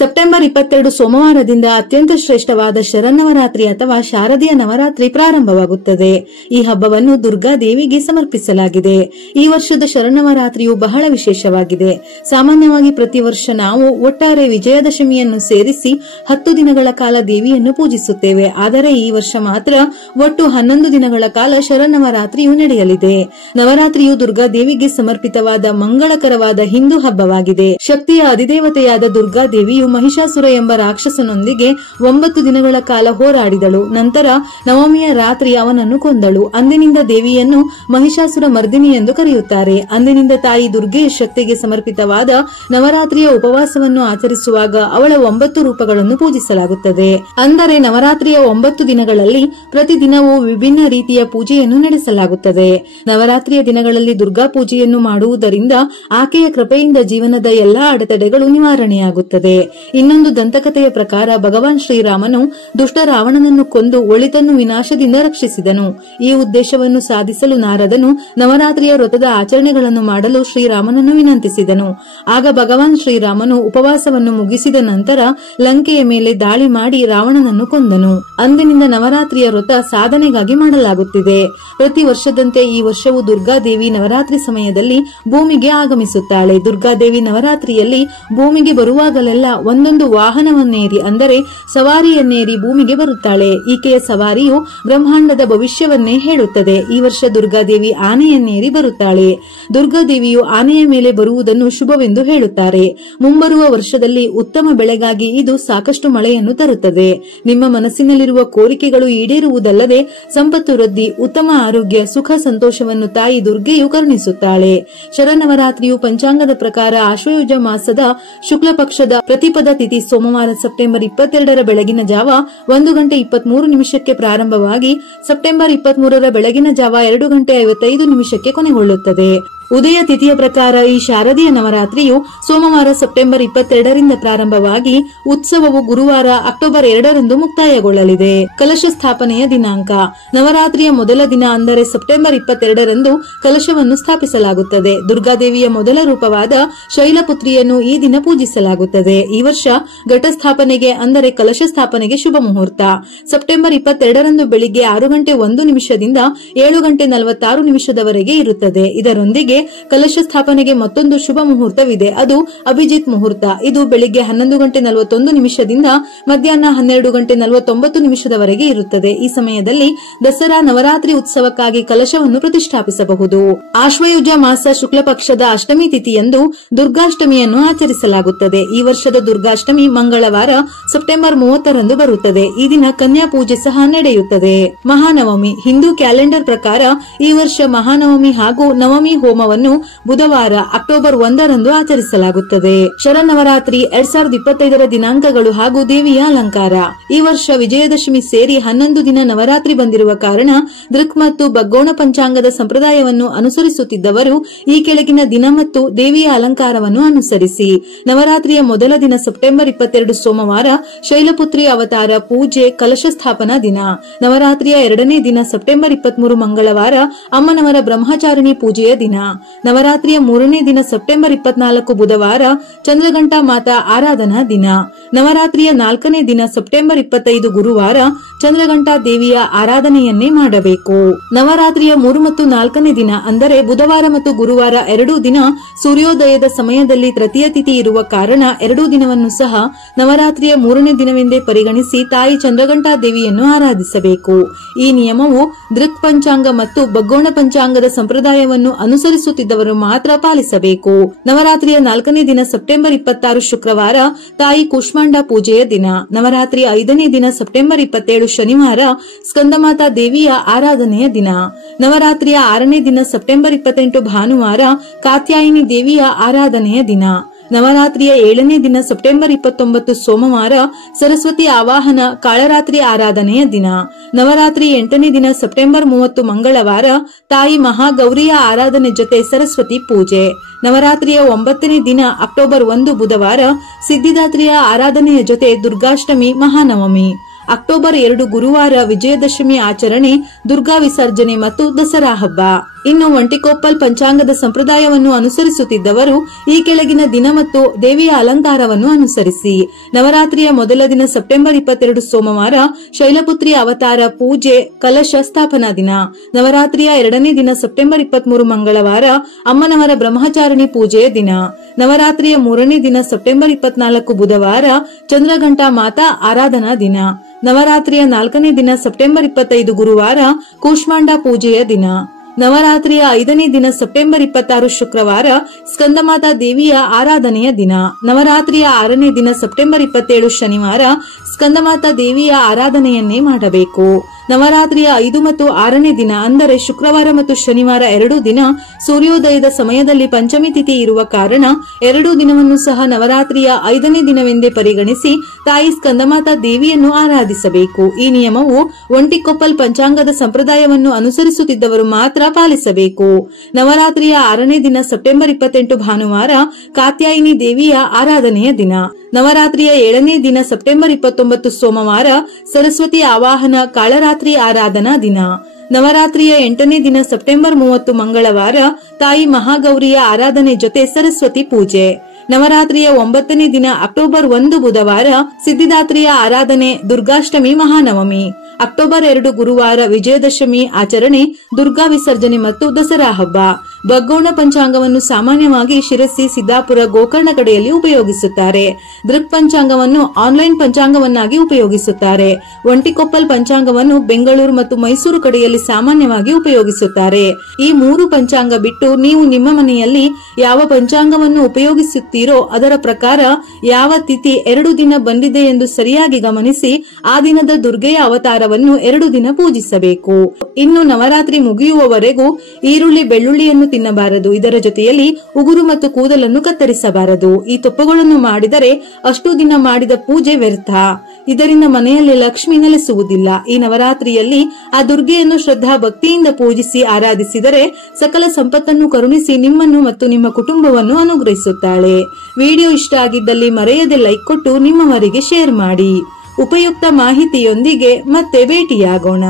September 22 ಸೋಮವಾರದಿಂದ ಅತ್ಯಂತ ಶ್ರೇಷ್ಠವಾದ ಶರನ್ನವರಾತ್ರಿ ಅಥವಾ ಶಾರದೀಯ ನವರಾತ್ರಿ ಪ್ರಾರಂಭವಾಗುತ್ತದೆ. ಈ ಹಬ್ಬವನ್ನು ದುರ್ಗಾ ದೇವಿಗೆ ಸಮರ್ಪಿಸಲಾಗಿದೆ. ಈ ವರ್ಷದ ಶರನ್ನವರಾತ್ರಿಯು ಬಹಳ ವಿಶೇಷವಾಗಿದೆ. ಸಾಮಾನ್ಯವಾಗಿ ಪ್ರತಿ ವರ್ಷ ನಾವು ಒಟ್ಟಾರೆ ವಿಜಯದಶಮಿಯನ್ನು ಸೇರಿಸಿ 10 ದಿನಗಳ ಕಾಲ ದೇವಿಯನ್ನು ಪೂಜಿಸುತ್ತೇವೆ. ಆದರೆ ಈ ವರ್ಷ ಮಾತ್ರ ಒಟ್ಟು 11 ದಿನಗಳ ಕಾಲ ಶರನ್ನವರಾತ್ರಿಯು ನಡೆಯಲಿದೆ. ನವರಾತ್ರಿಯು ದುರ್ಗಾ ದೇವಿಗೆ ಸಮರ್ಪಿತವಾದ ಮಂಗಳಕರವಾದ ಹಿಂದೂ ಹಬ್ಬವಾಗಿದೆ. ಶಕ್ತಿಯ ಅಧಿದೇವತೆಯಾದ ದುರ್ಗಾ ದೇವಿಯು ಮಹಿಷಾಸುರ ಎಂಬ ರಾಕ್ಷಸನೊಂದಿಗೆ 9 ದಿನಗಳ ಕಾಲ ಹೋರಾಡಿದಳು. ನಂತರ ನವಮಿಯ ರಾತ್ರಿ ಅವನನ್ನು ಕೊಂದಳು. ಅಂದಿನಿಂದ ದೇವಿಯನ್ನು ಮಹಿಷಾಸುರ ಮರ್ದಿನಿ ಎಂದು ಕರೆಯುತ್ತಾರೆ. ಅಂದಿನಿಂದ ತಾಯಿ ದುರ್ಗೆಯ ಶಕ್ತಿಗೆ ಸಮರ್ಪಿತವಾದ ನವರಾತ್ರಿಯ ಉಪವಾಸವನ್ನು ಆಚರಿಸುವಾಗ ಅವಳ 9 ರೂಪಗಳನ್ನು ಪೂಜಿಸಲಾಗುತ್ತದೆ. ಅಂದರೆ ನವರಾತ್ರಿಯ 9 ದಿನಗಳಲ್ಲಿ ಪ್ರತಿದಿನವೂ ವಿಭಿನ್ನ ರೀತಿಯ ಪೂಜೆಯನ್ನು ನಡೆಸಲಾಗುತ್ತದೆ. ನವರಾತ್ರಿಯ ದಿನಗಳಲ್ಲಿ ದುರ್ಗಾ ಪೂಜೆಯನ್ನು ಮಾಡುವುದರಿಂದ ಆಕೆಯ ಕೃಪೆಯಿಂದ ಜೀವನದ ಎಲ್ಲಾ ಅಡೆತಡೆಗಳು ನಿವಾರಣೆಯಾಗುತ್ತದೆ. ಇನ್ನೊಂದು ದಂತಕಥೆಯ ಪ್ರಕಾರ ಭಗವಾನ್ ಶ್ರೀರಾಮನು ದುಷ್ಟ ರಾವಣನನ್ನು ಕೊಂದು ಒಳಿತನ್ನು ವಿನಾಶದಿಂದ ರಕ್ಷಿಸಿದನು. ಈ ಉದ್ದೇಶವನ್ನು ಸಾಧಿಸಲು ನಾರದನು ನವರಾತ್ರಿಯ ವ್ರತದ ಆಚರಣೆಗಳನ್ನು ಮಾಡಲು ಶ್ರೀರಾಮನನ್ನು ವಿನಂತಿಸಿದನು. ಆಗ ಭಗವಾನ್ ಶ್ರೀರಾಮನು ಉಪವಾಸವನ್ನು ಮುಗಿಸಿದ ನಂತರ ಲಂಕೆಯ ಮೇಲೆ ದಾಳಿ ಮಾಡಿ ರಾವಣನನ್ನು ಕೊಂದನು. ಅಂದಿನಿಂದ ನವರಾತ್ರಿಯ ವ್ರತ ಸಾಧನೆಗಾಗಿ ಮಾಡಲಾಗುತ್ತಿದೆ. ಪ್ರತಿ ವರ್ಷದಂತೆ ಈ ವರ್ಷವೂ ದುರ್ಗಾದೇವಿ ನವರಾತ್ರಿ ಸಮಯದಲ್ಲಿ ಭೂಮಿಗೆ ಆಗಮಿಸುತ್ತಾಳೆ. ದುರ್ಗಾದೇವಿ ನವರಾತ್ರಿಯಲ್ಲಿ ಭೂಮಿಗೆ ಬರುವಾಗಲೆಲ್ಲ ಒಂದೊಂದು ವಾಹನವನ್ನೇರಿ ಅಂದರೆ ಸವಾರಿಯನ್ನೇರಿ ಭೂಮಿಗೆ ಬರುತ್ತಾಳೆ. ಈಕೆಯ ಸವಾರಿಯು ಬ್ರಹ್ಮಾಂಡದ ಭವಿಷ್ಯವನ್ನೇ ಹೇಳುತ್ತದೆ. ಈ ವರ್ಷ ದುರ್ಗಾದೇವಿ ಆನೆಯನ್ನೇರಿ ಬರುತ್ತಾಳೆ. ದುರ್ಗಾದೇವಿಯು ಆನೆಯ ಮೇಲೆ ಬರುವುದನ್ನು ಶುಭವೆಂದು ಹೇಳುತ್ತಾರೆ. ಮುಂಬರುವ ವರ್ಷದಲ್ಲಿ ಉತ್ತಮ ಬೆಳೆಗಾಗಿ ಇದು ಸಾಕಷ್ಟು ಮಳೆಯನ್ನು ತರುತ್ತದೆ. ನಿಮ್ಮ ಮನಸ್ಸಿನಲ್ಲಿರುವ ಕೋರಿಕೆಗಳು ಈಡೇರುವುದಲ್ಲದೆ ಸಂಪತ್ತು ವೃದ್ಧಿ, ಉತ್ತಮ ಆರೋಗ್ಯ, ಸುಖ, ಸಂತೋಷವನ್ನು ತಾಯಿ ದುರ್ಗೆಯು ಕರುಣಿಸುತ್ತಾಳೆ. ಶರನ್ನವರಾತ್ರಿಯು ಪಂಚಾಂಗದ ಪ್ರಕಾರ ಆಶ್ವಯುಜ ಮಾಸದ ಶುಕ್ಲ ಪಕ್ಷದ ಪ್ರತಿಪದ ತಿಥಿ ಸೋಮವಾರ ಸೆಪ್ಟೆಂಬರ್ 22 ಬೆಳಗಿನ ಜಾವ 1:23 ಪ್ರಾರಂಭವಾಗಿ ಸೆಪ್ಟೆಂಬರ್ 23 ಬೆಳಗಿನ ಜಾವ 2:55 ಕೊನೆಗೊಳ್ಳುತ್ತದೆ. ಉದಯ ತಿಥಿಯ ಪ್ರಕಾರ ಈ ಶಾರದೀಯ ನವರಾತ್ರಿಯು ಸೋಮವಾರ ಸೆಪ್ಟೆಂಬರ್ 22ರಿಂದ ಪ್ರಾರಂಭವಾಗಿ ಉತ್ಸವವು ಗುರುವಾರ ಅಕ್ಟೋಬರ್ 2ರಂದು ಮುಕ್ತಾಯಗೊಳ್ಳಲಿದೆ. ಕಲಶ ಸ್ಥಾಪನೆಯ ದಿನಾಂಕ ನವರಾತ್ರಿಯ ಮೊದಲ ದಿನ ಅಂದರೆ ಸೆಪ್ಟೆಂಬರ್ 22ರಂದು ಕಲಶವನ್ನು ಸ್ಥಾಪಿಸಲಾಗುತ್ತದೆ. ದುರ್ಗಾದೇವಿಯ ಮೊದಲ ರೂಪವಾದ ಶೈಲಪುತ್ರಿಯನ್ನು ಈ ದಿನ ಪೂಜಿಸಲಾಗುತ್ತದೆ. ಈ ವರ್ಷ ಘಟಸ್ಥಾಪನೆಗೆ ಅಂದರೆ ಕಲಶ ಸ್ಥಾಪನೆಗೆ ಶುಭ ಮುಹೂರ್ತ ಸೆಪ್ಟೆಂಬರ್ 22ರಂದು ಬೆಳಿಗ್ಗೆ 6:01 7:46 ಇರುತ್ತದೆ. ಇದರೊಂದಿಗೆ ಕಲಶ ಸ್ಥಾಪನೆಗೆ ಮತ್ತೊಂದು ಶುಭ ಮುಹೂರ್ತವಿದೆ. ಅದು ಅಭಿಜಿತ್ ಮುಹೂರ್ತ. ಇದು ಬೆಳಿಗ್ಗೆ 11:41 ಮಧ್ಯಾಹ್ನ 12:49 ಇರುತ್ತದೆ. ಈ ಸಮಯದಲ್ಲಿ ದಸರಾ ನವರಾತ್ರಿ ಉತ್ಸವಕ್ಕಾಗಿ ಕಲಶವನ್ನು ಪ್ರತಿಷ್ಠಾಪಿಸಬಹುದು. ಆಶ್ವಯುಜ ಮಾಸ ಶುಕ್ಲ ಪಕ್ಷದ ಅಷ್ಟಮಿ ತಿಥಿಯಂದು ದುರ್ಗಾಷ್ಟಮಿಯನ್ನು ಆಚರಿಸಲಾಗುತ್ತದೆ. ಈ ವರ್ಷದ ದುರ್ಗಾಷ್ಟಮಿ ಮಂಗಳವಾರ ಸೆಪ್ಟೆಂಬರ್ 30ರಂದು ಬರುತ್ತದೆ. ಈ ದಿನ ಕನ್ಯಾ ಪೂಜೆ ಸಹ ನಡೆಯುತ್ತದೆ. ಮಹಾನವಮಿ ಹಿಂದೂ ಕ್ಯಾಲೆಂಡರ್ ಪ್ರಕಾರ ಈ ವರ್ಷ ಮಹಾನವಮಿ ಹಾಗೂ ನವಮಿ ಹೋಮವನ್ನು ಬುಧವಾರ ಅಕ್ಟೋಬರ್ 1ರಂದು ಆಚರಿಸಲಾಗುತ್ತದೆ. ಶರನ್ನವರಾತ್ರಿ 2025 ದಿನಾಂಕಗಳು ಹಾಗೂ ದೇವಿಯ ಅಲಂಕಾರ. ಈ ವರ್ಷ ವಿಜಯದಶಮಿ ಸೇರಿ 11 ದಿನ ನವರಾತ್ರಿ ಬಂದಿರುವ ಕಾರಣ ದೃಕ್ ಮತ್ತು ಬಗ್ಗೋಣ ಪಂಚಾಂಗದ ಸಂಪ್ರದಾಯವನ್ನು ಅನುಸರಿಸುತ್ತಿದ್ದವರು ಈ ಕೆಳಗಿನ ದಿನ ಮತ್ತು ದೇವಿಯ ಅಲಂಕಾರವನ್ನು ಅನುಸರಿಸಿ. ನವರಾತ್ರಿಯ ಮೊದಲ ದಿನ ಸೆಪ್ಟೆಂಬರ್ 22 ಸೋಮವಾರ ಶೈಲಪುತ್ರಿ ಅವತಾರ ಪೂಜೆ ಕಲಶ ಸ್ಥಾಪನಾ ದಿನ. ನವರಾತ್ರಿಯ 2ನೇ ದಿನ ಸೆಪ್ಟೆಂಬರ್ 23 ಮಂಗಳವಾರ ಅಮ್ಮನವರ ಬ್ರಹ್ಮಚಾರಿಣಿ ಪೂಜೆಯ ದಿನ. ನವರಾತ್ರಿಯ 3ನೇ ದಿನ ಸೆಪ್ಟೆಂಬರ್ 24 ಬುಧವಾರ ಚಂದ್ರಘಂಟಾ ಮಾತಾ ಆರಾಧನಾ ದಿನ. ನವರಾತ್ರಿಯ 4ನೇ ದಿನ ಸೆಪ್ಟೆಂಬರ್ 25 ಗುರುವಾರ ಚಂದ್ರಘಂಟಾ ದೇವಿಯ ಆರಾಧನೆಯನ್ನೇ ಮಾಡಬೇಕು. ನವರಾತ್ರಿಯ 3 ಮತ್ತು 4ನೇ ದಿನ ಅಂದರೆ ಬುಧವಾರ ಮತ್ತು ಗುರುವಾರ ಎರಡೂ ದಿನ ಸೂರ್ಯೋದಯದ ಸಮಯದಲ್ಲಿ ತೃತೀಯ ತಿಥಿ ಇರುವ ಕಾರಣ ಎರಡೂ ದಿನವನ್ನು ಸಹ ನವರಾತ್ರಿಯ 3ನೇ ದಿನವೆಂದೇ ಪರಿಗಣಿಸಿ ತಾಯಿ ಚಂದ್ರಘಂಟಾ ದೇವಿಯನ್ನು ಆರಾಧಿಸಬೇಕು. ಈ ನಿಯಮವು ದೃಕ್ ಪಂಚಾಂಗ ಮತ್ತು ಬಗ್ಗೋಣ ಪಂಚಾಂಗದ ಸಂಪ್ರದಾಯವನ್ನು ಅನುಸರಿಸುತ್ತಿದ್ದವರು ಮಾತ್ರ ಪಾಲಿಸಬೇಕು. ನವರಾತ್ರಿಯ 4ನೇ ದಿನ ಸೆಪ್ಟೆಂಬರ್ 26 ಶುಕ್ರವಾರ ತಾಯಿ ಕೂಷ್ಮಾಂಡ ಪೂಜೆಯ ದಿನ. ನವರಾತ್ರಿಯ 5ನೇ ದಿನ ಸೆಪ್ಟೆಂಬರ್ 27 ಶನಿವಾರ ಸ್ಕಂದಮಾತಾ ದೇವಿಯ ಆರಾಧನೆಯ ದಿನ. ನವರಾತ್ರಿಯ 6ನೇ ದಿನ ಸೆಪ್ಟೆಂಬರ್ 28 ಭಾನುವಾರ ಕಾತ್ಯಾಯಿನಿ ದೇವಿಯ ಆರಾಧನೆಯ ದಿನ. ನವರಾತ್ರಿಯ 7ನೇ ದಿನ ಸೆಪ್ಟೆಂಬರ್ 29 ಸೋಮವಾರ ಸರಸ್ವತಿ ಆವಾಹನ ಕಾಳರಾತ್ರಿ ಆರಾಧನೆಯ ದಿನ. ನವರಾತ್ರಿ 8ನೇ ದಿನ ಸೆಪ್ಟೆಂಬರ್ 30 ಮಂಗಳವಾರ ತಾಯಿ ಮಹಾಗೌರಿಯ ಆರಾಧನೆ ಜೊತೆ ಸರಸ್ವತಿ ಪೂಜೆ. ನವರಾತ್ರಿಯ 9ನೇ ದಿನ ಅಕ್ಟೋಬರ್ 1 ಬುಧವಾರ ಸಿದ್ಧಿದಾತ್ರಿಯ ಆರಾಧನೆಯ ಜೊತೆ ದುರ್ಗಾಷ್ಟಮಿ ಮಹಾನವಮಿ. ಅಕ್ಟೋಬರ್ 2 ಗುರುವಾರ ವಿಜಯದಶಮಿ ಆಚರಣೆ, ದುರ್ಗಾ ವಿಸರ್ಜನೆ ಮತ್ತು ದಸರಾ ಹಬ್ಬ. ಇನ್ನು ಒಂಟಿಕೊಪ್ಪಲ್ ಪಂಚಾಂಗದ ಸಂಪ್ರದಾಯವನ್ನು ಅನುಸರಿಸುತ್ತಿದ್ದವರು ಈ ಕೆಳಗಿನ ದಿನ ಮತ್ತು ದೇವಿಯ ಅಲಂಕಾರವನ್ನು ಅನುಸರಿಸಿ. ನವರಾತ್ರಿಯ ಮೊದಲ ದಿನ ಸೆಪ್ಟೆಂಬರ್ 22 ಸೋಮವಾರ ಶೈಲಪುತ್ರಿ ಅವತಾರ ಪೂಜೆ ಕಲಶ ಸ್ಥಾಪನಾ ದಿನ. ನವರಾತ್ರಿಯ ಎರಡನೇ ದಿನ ಸೆಪ್ಟೆಂಬರ್ 23 ಮಂಗಳವಾರ ಅಮ್ಮನವರ ಬ್ರಹ್ಮಚಾರಿಣಿ ಪೂಜೆಯ ದಿನ. ನವರಾತ್ರಿಯ ಮೂರನೇ ದಿನ ಸೆಪ್ಟೆಂಬರ್ 24 ಬುಧವಾರ ಚಂದ್ರಘಂಟಾ ಮಾತಾ ಆರಾಧನಾ ದಿನ. ನವರಾತ್ರಿಯ ನಾಲ್ಕನೇ ದಿನ ಸೆಪ್ಟೆಂಬರ್ 25 ಗುರುವಾರ ಕೂಷ್ಮಾಂಡ ಪೂಜೆಯ ದಿನ. ನವರಾತ್ರಿಯ ಐದನೇ ದಿನ ಸೆಪ್ಟೆಂಬರ್ 26 ಶುಕ್ರವಾರ ಸ್ಕಂದಮಾತಾ ದೇವಿಯ ಆರಾಧನೆಯ ದಿನ. ನವರಾತ್ರಿಯ ಆರನೇ ದಿನ ಸೆಪ್ಟೆಂಬರ್ 27 ಶನಿವಾರ ಸ್ಕಂದಮಾತಾ ದೇವಿಯ ಆರಾಧನೆಯನ್ನೇ ಮಾಡಬೇಕು. ನವರಾತ್ರಿಯ 5 ಮತ್ತು 6ನೇ ದಿನ ಅಂದರೆ ಶುಕ್ರವಾರ ಮತ್ತು ಶನಿವಾರ ಎರಡೂ ದಿನ ಸೂರ್ಯೋದಯದ ಸಮಯದಲ್ಲಿ ಪಂಚಮಿ ತಿಥಿ ಇರುವ ಕಾರಣ ಎರಡೂ ದಿನವನ್ನು ಸಹ ನವರಾತ್ರಿಯ 5ನೇ ದಿನವೆಂದೇ ಪರಿಗಣಿಸಿ ತಾಯಿ ಸ್ಕಂದಮಾತಾ ದೇವಿಯನ್ನು ಆರಾಧಿಸಬೇಕು. ಈ ನಿಯಮವು ಒಂಟಿಕೊಪ್ಪಲ್ ಪಂಚಾಂಗದ ಸಂಪ್ರದಾಯವನ್ನು ಅನುಸರಿಸುತ್ತಿದ್ದವರು ಮಾತ್ರ ಪಾಲಿಸಬೇಕು. ನವರಾತ್ರಿಯ 6ನೇ ದಿನ ಸೆಪ್ಟೆಂಬರ್ 28 ಭಾನುವಾರ ಕಾತ್ಯಾಯಿನಿ ದೇವಿಯ ಆರಾಧನೆಯ ದಿನ. ನವರಾತ್ರಿಯ 7ನೇ ದಿನ ಸೆಪ್ಟೆಂಬರ್ 29 ಸೋಮವಾರ ಸರಸ್ವತಿ ಆವಾಹನ ಕಾಳರಾತ್ರಿ ಆರಾಧನಾ ದಿನ. ನವರಾತ್ರಿಯ 8ನೇ ದಿನ ಸೆಪ್ಟೆಂಬರ್ 30 ಮಂಗಳವಾರ ತಾಯಿ ಮಹಾಗೌರಿಯ ಆರಾಧನೆ ಜೊತೆ ಸರಸ್ವತಿ ಪೂಜೆ. ನವರಾತ್ರಿಯ 9ನೇ ದಿನ ಅಕ್ಟೋಬರ್ 1 ಬುಧವಾರ ಸಿದ್ಧಿದಾತ್ರಿಯ ಆರಾಧನೆ ದುರ್ಗಾಷ್ಟಮಿ ಮಹಾನವಮಿ. ಅಕ್ಟೋಬರ್ 2 ಗುರುವಾರ ವಿಜಯದಶಮಿ ಆಚರಣೆ, ದುರ್ಗಾ ವಿಸರ್ಜನೆ ಮತ್ತು ದಸರಾ ಹಬ್ಬ. ಬಗ್ಗೋಣ ಪಂಚಾಂಗವನ್ನು ಸಾಮಾನ್ಯವಾಗಿ ಶಿರಸಿ, ಸಿದ್ದಾಪುರ, ಗೋಕರ್ಣ ಕಡೆಯಲ್ಲಿ ಉಪಯೋಗಿಸುತ್ತಾರೆ. ದೃಕ್ ಪಂಚಾಂಗವನ್ನು ಆನ್ಲೈನ್ ಪಂಚಾಂಗವನ್ನಾಗಿ ಉಪಯೋಗಿಸುತ್ತಾರೆ. ಒಂಟಿಕೊಪ್ಪಲ್ ಪಂಚಾಂಗವನ್ನು ಬೆಂಗಳೂರು ಮತ್ತು ಮೈಸೂರು ಕಡೆಯಲ್ಲಿ ಸಾಮಾನ್ಯವಾಗಿ ಉಪಯೋಗಿಸುತ್ತಾರೆ. ಈ 3 ಪಂಚಾಂಗ ಬಿಟ್ಟು ನೀವು ನಿಮ್ಮ ಮನೆಯಲ್ಲಿ ಯಾವ ಪಂಚಾಂಗವನ್ನು ಉಪಯೋಗಿಸುತ್ತೀರೋ ಅದರ ಪ್ರಕಾರ ಯಾವ ತಿಥಿ 2 ದಿನ ಬಂದಿದೆ ಎಂದು ಸರಿಯಾಗಿ ಗಮನಿಸಿ ಆ ದಿನದ ದುರ್ಗೆಯ ಅವತಾರವನ್ನು 2 ದಿನ ಪೂಜಿಸಬೇಕು. ಇನ್ನು ನವರಾತ್ರಿ ಮುಗಿಯುವವರೆಗೂ ಈರುಳ್ಳಿ, ಬೆಳ್ಳುಳ್ಳಿಯನ್ನು ತಿನ್ನಬಾರದು. ಇದರ ಜೊತೆಯಲ್ಲಿ ಉಗುರು ಮತ್ತು ಕೂದಲನ್ನು ಕತ್ತರಿಸಬಾರದು. ಈ ತಪ್ಪುಗಳನ್ನು ಮಾಡಿದರೆ ಅಷ್ಟು ದಿನ ಮಾಡಿದ ಪೂಜೆ ವ್ಯರ್ಥ. ಇದರಿಂದ ಮನೆಯಲ್ಲಿ ಲಕ್ಷ್ಮಿ ನೆಲೆಸುವುದಿಲ್ಲ. ಈ ನವರಾತ್ರಿಯಲ್ಲಿ ಆ ದುರ್ಗೆಯನ್ನು ಶ್ರದ್ಧಾ ಭಕ್ತಿಯಿಂದ ಪೂಜಿಸಿ ಆರಾಧಿಸಿದರೆ ಸಕಲ ಸಂಪತ್ತನ್ನು ಕರುಣಿಸಿ ನಿಮ್ಮನ್ನು ಮತ್ತು ನಿಮ್ಮ ಕುಟುಂಬವನ್ನು ಅನುಗ್ರಹಿಸುತ್ತಾಳೆ. ವಿಡಿಯೋ ಇಷ್ಟ ಆಗಿದ್ದಲ್ಲಿ ಮರೆಯದೆ ಲೈಕ್ ಕೊಟ್ಟು ನಿಮ್ಮವರಿಗೆ ಶೇರ್ ಮಾಡಿ. ಉಪಯುಕ್ತ ಮಾಹಿತಿಯೊಂದಿಗೆ ಮತ್ತೆ ಭೇಟಿಯಾಗೋಣ.